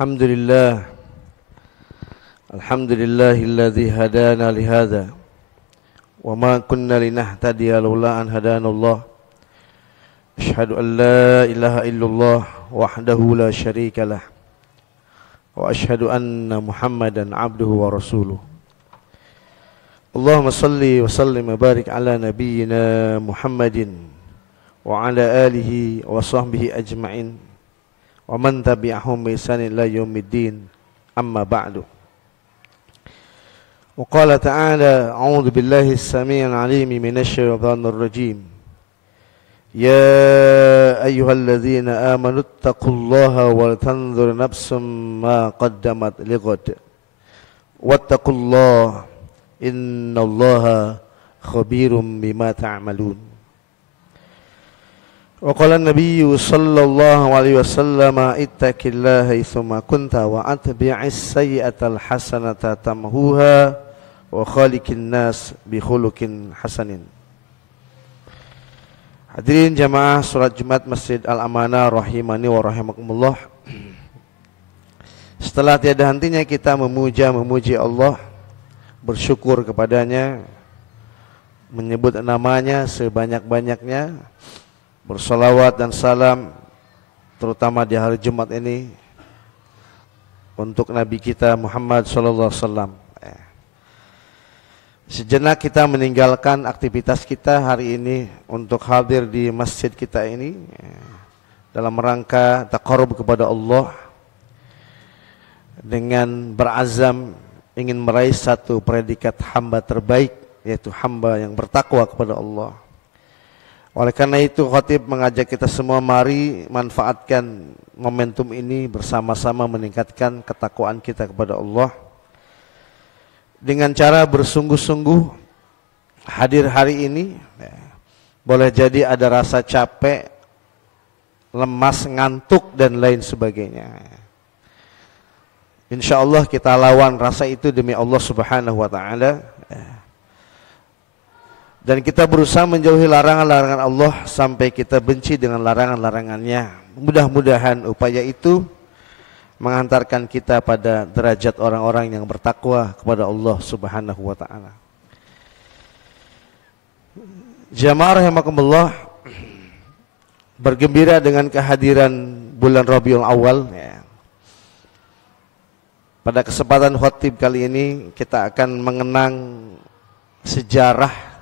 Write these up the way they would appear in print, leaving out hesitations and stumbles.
Alhamdulillah Alhamdulillahilladzi hadana lihada wa ma kunna linahtadiya laula an hadanallah. Asyhadu an la ilaha illallah wahdahu la syarikalah wa asyhadu anna Muhammadan abduhu wa rasuluh. Allahumma salli wa sallim wa barik ala nabiyyina Muhammadin wa ala alihi wa sahbihi ajma'in wa man tabi'ahum bi ihsan ila yaumiddin, amma ba'du. Wa qala ta'ala a'udzu billahi as-sami'il 'alim minasy syaithanir rajim. Ya ayyuhalladzina amanu taqullaha wal tanzur nafsum ma qaddamat lighad wattaqullaha innallaha khabirum bima ta'malun. Wa qala an-nabiyyu sallallahu alaihi wasallam ittaqillaha haitsuma kunta wa atbi'is sayyi'atal hasanata tamhuha wa khaliqin nas bi khuluqin hasanin. Hadirin jamaah salat Jumat Masjid Al-Amanah rahimani wa rahimakumullah. Setelah tiada hentinya kita memuji Allah, bersyukur kepadanya, menyebut namanya sebanyak-banyaknya, bersalawat dan salam terutama di hari Jumat ini untuk Nabi kita Muhammad sallallahu alaihi wasallam. Sejenak kita meninggalkan aktivitas kita hari ini untuk hadir di masjid kita ini dalam rangka taqarrub kepada Allah dengan berazam ingin meraih satu predikat hamba terbaik, yaitu hamba yang bertakwa kepada Allah. Oleh karena itu khatib mengajak kita semua, mari manfaatkan momentum ini bersama-sama meningkatkan ketakwaan kita kepada Allah dengan cara bersungguh-sungguh hadir hari ini. Boleh jadi ada rasa capek, lemas, ngantuk dan lain sebagainya. Insya Allah kita lawan rasa itu demi Allah subhanahu wa ta'ala. Dan kita berusaha menjauhi larangan-larangan Allah sampai kita benci dengan larangan-larangannya. Mudah-mudahan upaya itu mengantarkan kita pada derajat orang-orang yang bertakwa kepada Allah subhanahu wa ta'ala. Jamaah rahimakumullah, bergembira dengan kehadiran bulan Rabiul Awal. Pada kesempatan khatib kali ini kita akan mengenang sejarah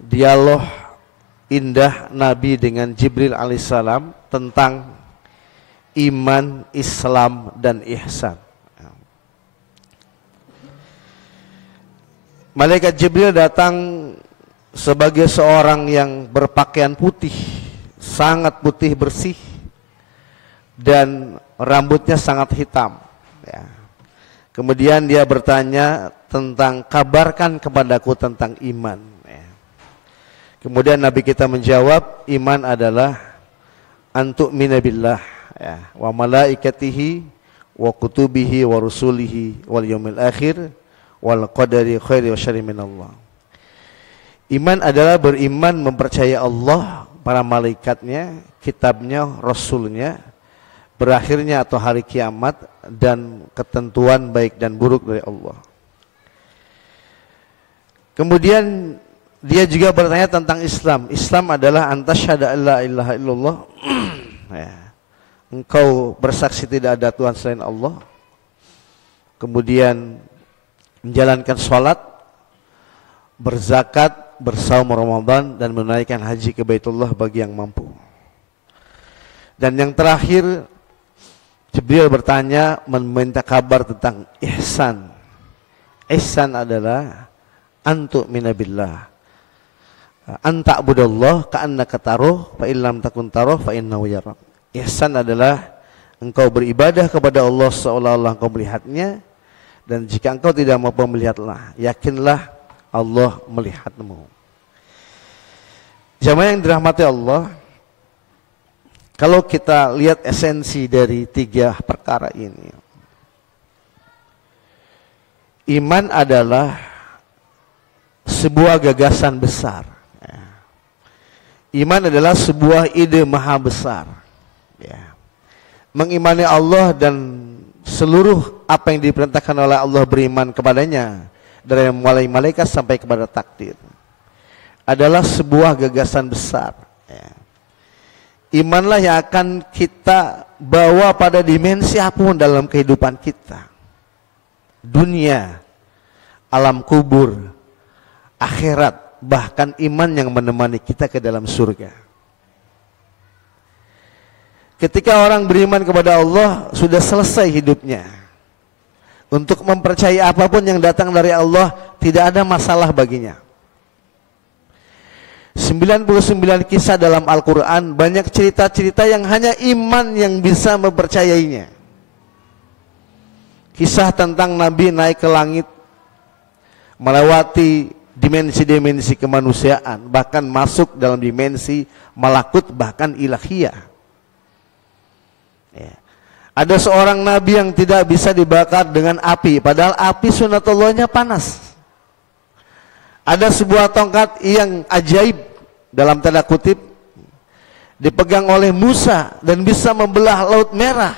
dialog indah Nabi dengan Jibril alaihissalam tentang iman, Islam, dan ihsan. Malaikat Jibril datang sebagai seorang yang berpakaian putih, sangat putih bersih, dan rambutnya sangat hitam. Kemudian dia bertanya tentang, kabarkan kepadaku tentang iman. Kemudian Nabi kita menjawab, iman adalah antu'mina billah wa malaikatihi wa kutubihi wa rusulihi wal yaumil akhir wal qadari khairi wa syarri minallah. Iman adalah beriman, mempercayai Allah, para malaikatnya, kitabnya, rasulnya, berakhirnya atau hari kiamat, dan ketentuan baik dan buruk dari Allah. Kemudian dia juga bertanya tentang Islam. Islam adalah antasyhada alla ilaha illallah. Engkau bersaksi tidak ada Tuhan selain Allah. Kemudian menjalankan sholat, berzakat, bersaum Ramadan, dan menunaikan haji ke Baitullah bagi yang mampu. Dan yang terakhir, Jibril bertanya, meminta kabar tentang ihsan. Ihsan adalah antu'mina billah, anta'budallah ka'annaka taruh fa illam takun taruh fa innahu yarak. Ihsan adalah engkau beribadah kepada Allah seolah-olah engkau melihatnya, dan jika engkau tidak mampu melihatlah, yakinlah Allah melihatmu. Jamaah yang dirahmati Allah, kalau kita lihat esensi dari tiga perkara ini, iman adalah sebuah gagasan besar. Iman adalah sebuah ide maha besar. mengimani Allah dan seluruh apa yang diperintahkan oleh Allah, beriman kepadanya dari mulai malaikat sampai kepada takdir, adalah sebuah gagasan besar. Imanlah yang akan kita bawa pada dimensi apapun dalam kehidupan kita, dunia, alam kubur, akhirat, bahkan iman yang menemani kita ke dalam surga. Ketika orang beriman kepada Allah, sudah selesai hidupnya. Untuk mempercayai apapun yang datang dari Allah, tidak ada masalah baginya. 99 kisah dalam Al-Quran, banyak cerita-cerita yang hanya iman yang bisa mempercayainya. Kisah tentang Nabi naik ke langit, melewati dimensi-dimensi kemanusiaan, bahkan masuk dalam dimensi malakut, bahkan ilahiyah. Ada seorang Nabi yang tidak bisa dibakar dengan api, padahal api sunatullahnya panas. Ada sebuah tongkat yang ajaib, dalam tanda kutip, dipegang oleh Musa dan bisa membelah Laut Merah.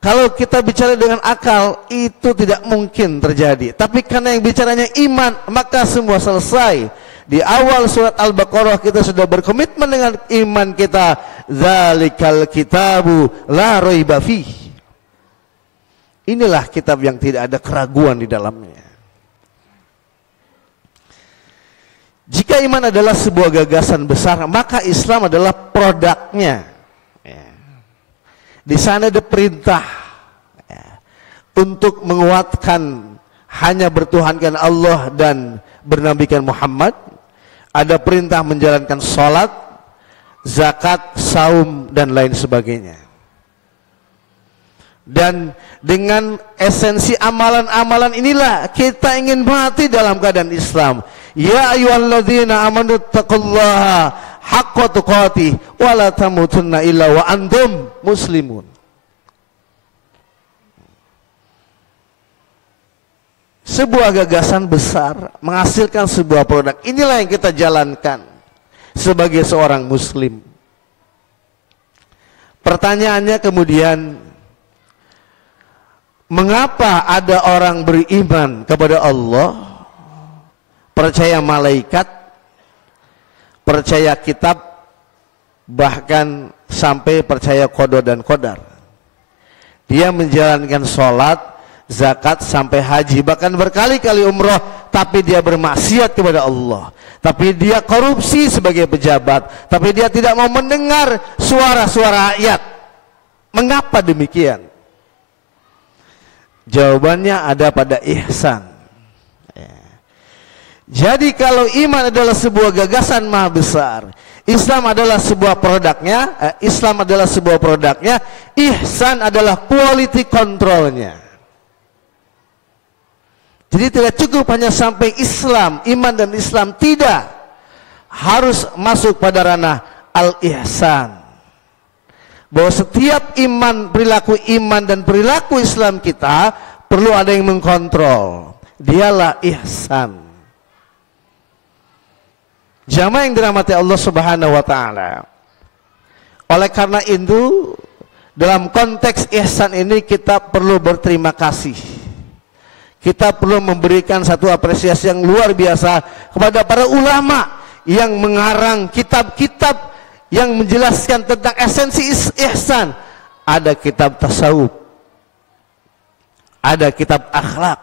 Kalau kita bicara dengan akal, itu tidak mungkin terjadi. Tapi karena yang bicaranya iman, maka semua selesai. Di awal surat Al-Baqarah kita sudah berkomitmen dengan iman kita. Zalikal kitabu la raiba fih. Inilah kitab yang tidak ada keraguan di dalamnya. Jika iman adalah sebuah gagasan besar, maka Islam adalah produknya. Di sana ada perintah untuk menguatkan hanya bertuhankan Allah dan bernabikan Muhammad. Ada perintah menjalankan sholat, zakat, saum, dan lain sebagainya. Dan dengan esensi amalan-amalan inilah kita ingin mati dalam keadaan Islam. Ya ayyuhalladzina amanu taqullaha haqqa tuqatih wa la tamutunna illa wa antum muslimun. Sebuah gagasan besar menghasilkan sebuah produk. Inilah yang kita jalankan sebagai seorang muslim. Pertanyaannya kemudian, mengapa ada orang beriman kepada Allah, percaya malaikat, percaya kitab, bahkan sampai percaya qada dan qadar. Dia menjalankan sholat, zakat, sampai haji, bahkan berkali-kali umrah, tapi dia bermaksiat kepada Allah. Tapi dia korupsi sebagai pejabat, tapi dia tidak mau mendengar suara-suara rakyat. Mengapa demikian? Jawabannya ada pada ihsan. Jadi kalau iman adalah sebuah gagasan maha besar, Islam adalah sebuah produknya, ihsan adalah quality controlnya. Jadi tidak cukup hanya sampai Islam, iman dan Islam, tidak. Harus masuk pada ranah al-ihsan. Bahwa setiap perilaku iman dan perilaku Islam kita perlu ada yang mengkontrol. Dialah ihsan. Jamaah yang dirahmati Allah Subhanahu wa taala. Oleh karena itu, dalam konteks ihsan ini kita perlu berterima kasih. Kita perlu memberikan satu apresiasi yang luar biasa kepada para ulama yang mengarang kitab-kitab yang menjelaskan tentang esensi ihsan. Ada kitab tasawuf, ada kitab akhlak,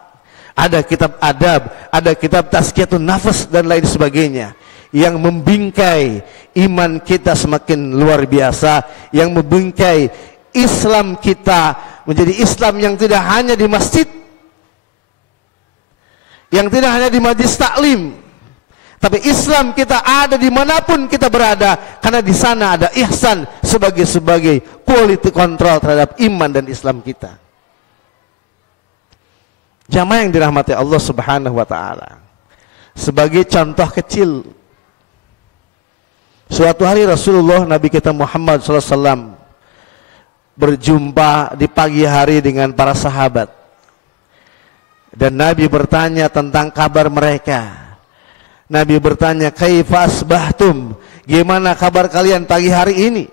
ada kitab adab, ada kitab tazkiyatun nafas dan lain sebagainya, yang membingkai iman kita semakin luar biasa, yang membingkai Islam kita menjadi Islam yang tidak hanya di masjid, yang tidak hanya di majlis taklim, tapi Islam kita ada dimanapun kita berada, karena di sana ada ihsan sebagai quality control terhadap iman dan Islam kita. Jamaah yang dirahmati Allah Subhanahu wa taala, sebagai contoh kecil, suatu hari Rasulullah Nabi kita Muhammad SAW berjumpa di pagi hari dengan para sahabat. Dan Nabi bertanya tentang kabar mereka. Nabi bertanya, kaifa asbahtum? Gimana kabar kalian pagi hari ini?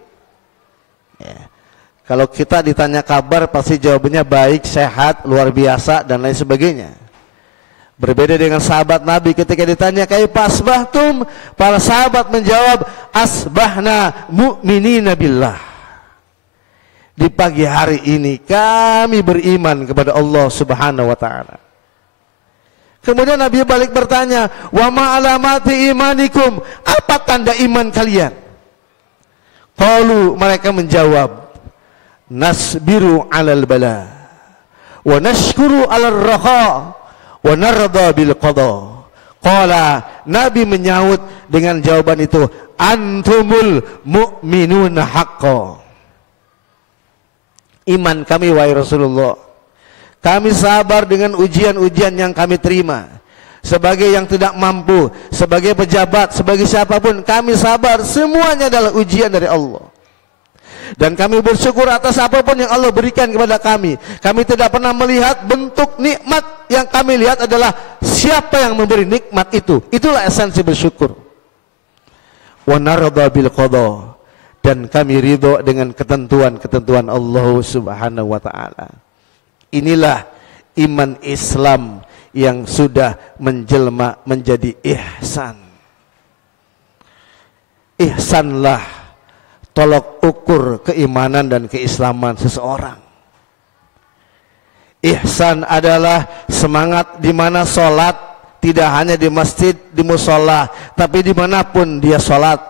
Kalau kita ditanya kabar pasti jawabannya baik, sehat, luar biasa dan lain sebagainya. Berbeda dengan sahabat Nabi ketika ditanya kaifa asbahtum, para sahabat menjawab asbahna mu'minina billah. Di pagi hari ini kami beriman kepada Allah Subhanahu wa taala. Kemudian Nabi balik bertanya, wa ma alamati imanikum, apa tanda iman kalian? Qalu, mereka menjawab, nasbiru 'alal bala wa nashkuru 'alal raha wa narda bil qada. Qala, Nabi menyaut dengan jawaban itu, antumul mu'minuna haqqan. Iman kami wahai Rasulullah, kami sabar dengan ujian-ujian yang kami terima. Sebagai yang tidak mampu, sebagai pejabat, sebagai siapapun, kami sabar. Semuanya adalah ujian dari Allah. Dan kami bersyukur atas apapun yang Allah berikan kepada kami. Kami tidak pernah melihat bentuk nikmat. Yang kami lihat adalah siapa yang memberi nikmat itu. Itulah esensi bersyukur. Wa narda bil qada, dan kami ridho dengan ketentuan-ketentuan Allah Subhanahu wa taala. Inilah iman Islam yang sudah menjelma menjadi ihsan. Ihsanlah tolok ukur keimanan dan keislaman seseorang. Ihsan adalah semangat di mana sholat tidak hanya di masjid, di musola, tapi dimanapun dia sholat.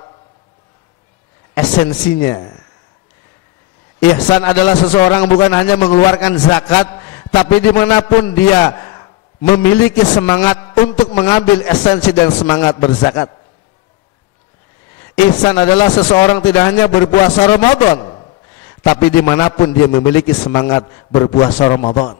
Esensinya. Ihsan adalah seseorang bukan hanya mengeluarkan zakat, tapi dimanapun dia memiliki semangat untuk mengambil esensi dan semangat berzakat. Ihsan adalah seseorang tidak hanya berpuasa Ramadan, tapi dimanapun dia memiliki semangat berpuasa Ramadan.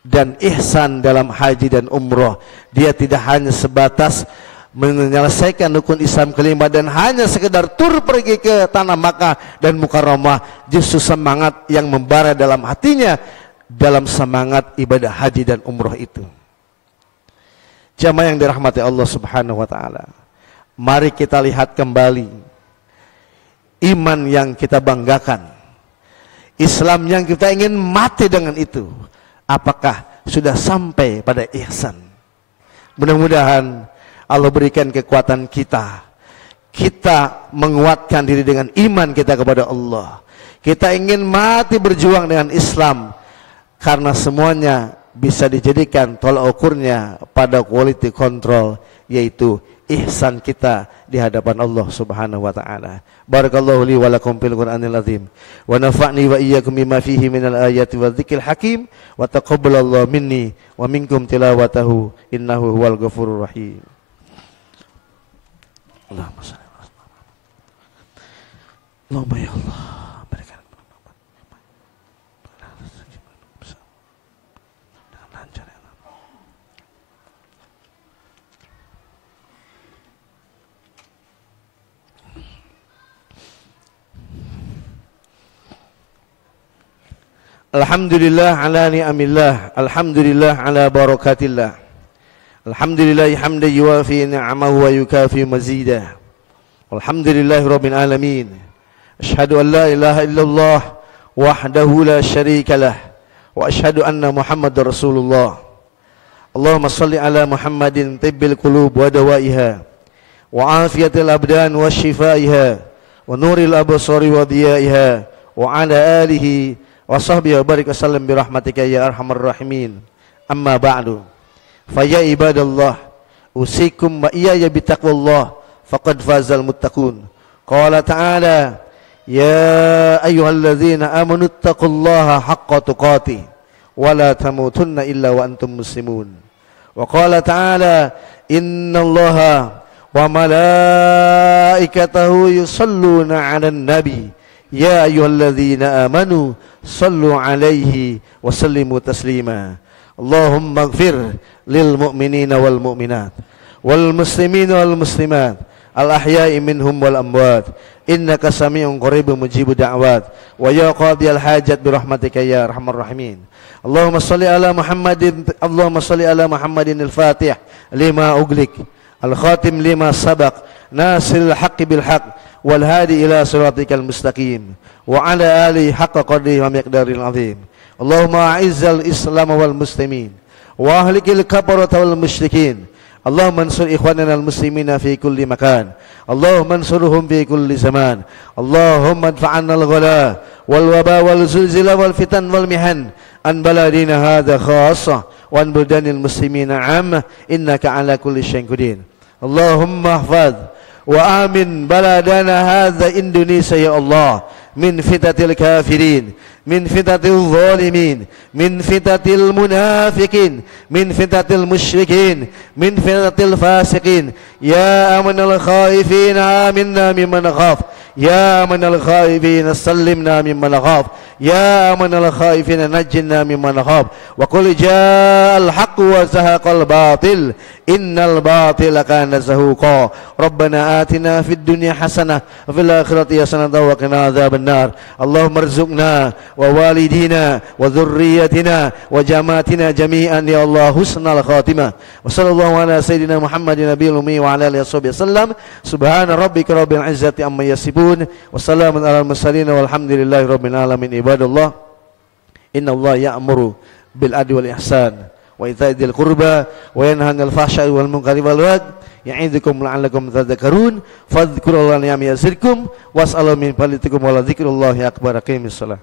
Dan ihsan dalam haji dan umroh, dia tidak hanya sebatas menyelesaikan rukun Islam kelima dan hanya sekedar tur pergi ke tanah Makkah dan Mukarramah. Justru semangat yang membara dalam hatinya dalam semangat ibadah haji dan umroh itu. Jamaah yang dirahmati Allah Subhanahu wa taala, mari kita lihat kembali iman yang kita banggakan, Islam yang kita ingin mati dengan itu, apakah sudah sampai pada ihsan? Mudah-mudahan Allah berikan kekuatan kita menguatkan diri dengan iman kita kepada Allah. Kita ingin mati berjuang dengan Islam, karena semuanya bisa dijadikan tolak ukurnya pada quality control, yaitu ihsan kita di hadapan Allah Subhanahu wa taala. Barakallahu li wa lakum fil Qur'anil azim wa nafa'ni wa iyyakum bima fihi minal ayati wadh-dhikril hakim wa taqabbalallahu minni wa minkum tilawatahu innahu huwal ghafurur rahim. Allahumma shalli ala Muhammad. Allahumma ya Allah, berikan dengan lancar ya Allah. Alhamdulillah ala ni'amillah, alhamdulillah ala barakatillah. Alhamdulillah hamdan yuwafi ni'amahu wa yukafi mazidah. Alhamdulillahi rabbil alamin. Asyhadu an la ilaha illallah wahdahu la syarika lah wa asyhadu anna Muhammadar Rasulullah. Allahumma shalli ala Muhammadin tibbil qulub wa dawaiha wa afiyatil abdan wa shifaiha wa nuril absari wa diyaiha wa ala alihi wa sahbihi wa barik wasallam bi rahmatika ya arhamar rahimin. Amma ba'du. Faya ibadallah, usikum wa iyaya bitaqwallah, faqad fazal muttaqun. Qala ta'ala, ya ayyuhalladzina amanu taqullaha haqqa tuqatih wa la tamutunna illa wa antum muslimun. Wa qala ta'ala, innallaha wa malaikatahu yusalluna 'alan nabi, ya ayyuhalladzina amanu sallu 'alaihi wa sallimu taslima. Allahumma ighfir lil mu'minina wal mu'minat wal muslimina wal muslimat al ahya'i minhum wal amwat innaka sami'un qaribun mujibud da'wat wa ya qadiyal hajat bi rahmatika ya arhamar rahimin. Allahumma shalli ala Muhammadin al-Fatih lima uglik al khatim lima sabaq nasiril haqqi bil haqq wal hadi ila siratikal mustaqim wa ala alihi haqqa qadrihi wa miqdaril azim. Allahumma a'izzal Islam wal muslimin wa ahlikil kafarata wal musyrikin. Allahumma ansur ikhwanana al muslimina fi kulli makan. Allahumma ansurhum fi kulli zaman. Allahumma adfa'anna al ghala wal waba wal zulzila wal fitan wal mihan an baladina hadha khassa wa an buldanil muslimina 'amma innaka ala kulli syai'in qadir. Allahumma ihfaz wa amin baladana hadha Indonesia ya Allah min fitatil kafirin, min fitatil zalimin, min fitatil munafikin, min fitatil musyrikin, min fitatil fasikin. Ya amanal khaifin aminna mimman khaf, ya amanal khaifin sallimna mimman khaf, ya amanal khaifin najjinna mimman khaf. Wa qul ja'al haqq wa zahaqal batil innal batila kana zahuqa. Rabbana atina fid dunya hasanah wa fil akhirati hasanah wa qina adzabannar. Allahumma arzuqna wa walidina wa dhurriyyatina wa jamaatina jami'an ya Allah husnal khatimah. Wa sallallahu ala sayyidina Muhammadin nabiyil ummi wa ala alihi wasallam. Subhana rabbika rabbil izzati amma yasifun wa salamun alal mursalin walhamdulillahi rabbil alamin. Ibadallah, inna Allah ya'muru bil adli wal ihsan wa ita'i dzil qurba wa yanha 'anil fahsya'i wal munkari wal baghi ya'idukum la'allakum tadhakkarun. Fadhkurullaha yazkurkum was'alu min fadlikum wa la dzikrullahi akbar. Aqimissalah.